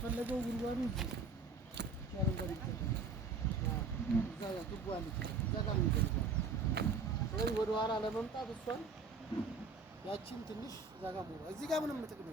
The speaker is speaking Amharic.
ፈለገው ጉርጓዱ ያረጋል ይዛያ ትጓለች ዘጋም ይፈልጋል ወይ ወደ ኋላ ለመምጣት እሷን ያቺን ትንሽ ዘጋም ነው እዚህ ጋር ምንም ጥቅም